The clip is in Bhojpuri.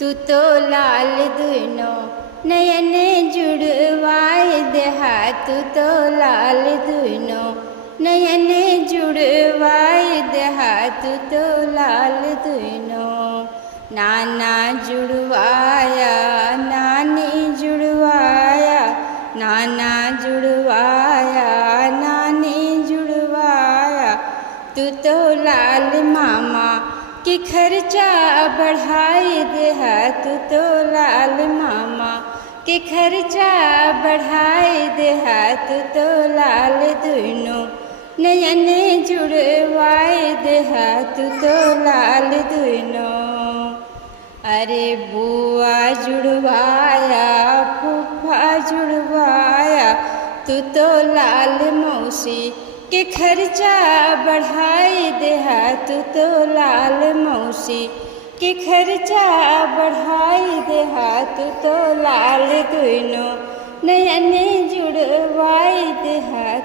तू तो लाल दुनो नयन जुड़वाए देहा। तू तो लाल दुनो नयन जुड़वाए देहा। तू तो लाल दुनो नाना जुड़वाया नानी जुड़वाया, नाना जुड़वाया नानी जुड़वाया। तू तो लाल मामा कि खर्चा बढ़ाई देहा। तू तो लाल मामा कि खर्चा बढ़ाई देहा। तू तो लाल दुनो नयन जुड़वाए देहा। तू तो लाल दुनो अरे बुआ जुड़वाया फूफा जुड़वाया। तू तो लाल मौसी के खर्चा बढ़ाई देहा। तू तो लाल मौसी के खर्चा बढ़ाई देहा। तू तो लाल दुनो नयन जुड़वाई देहा।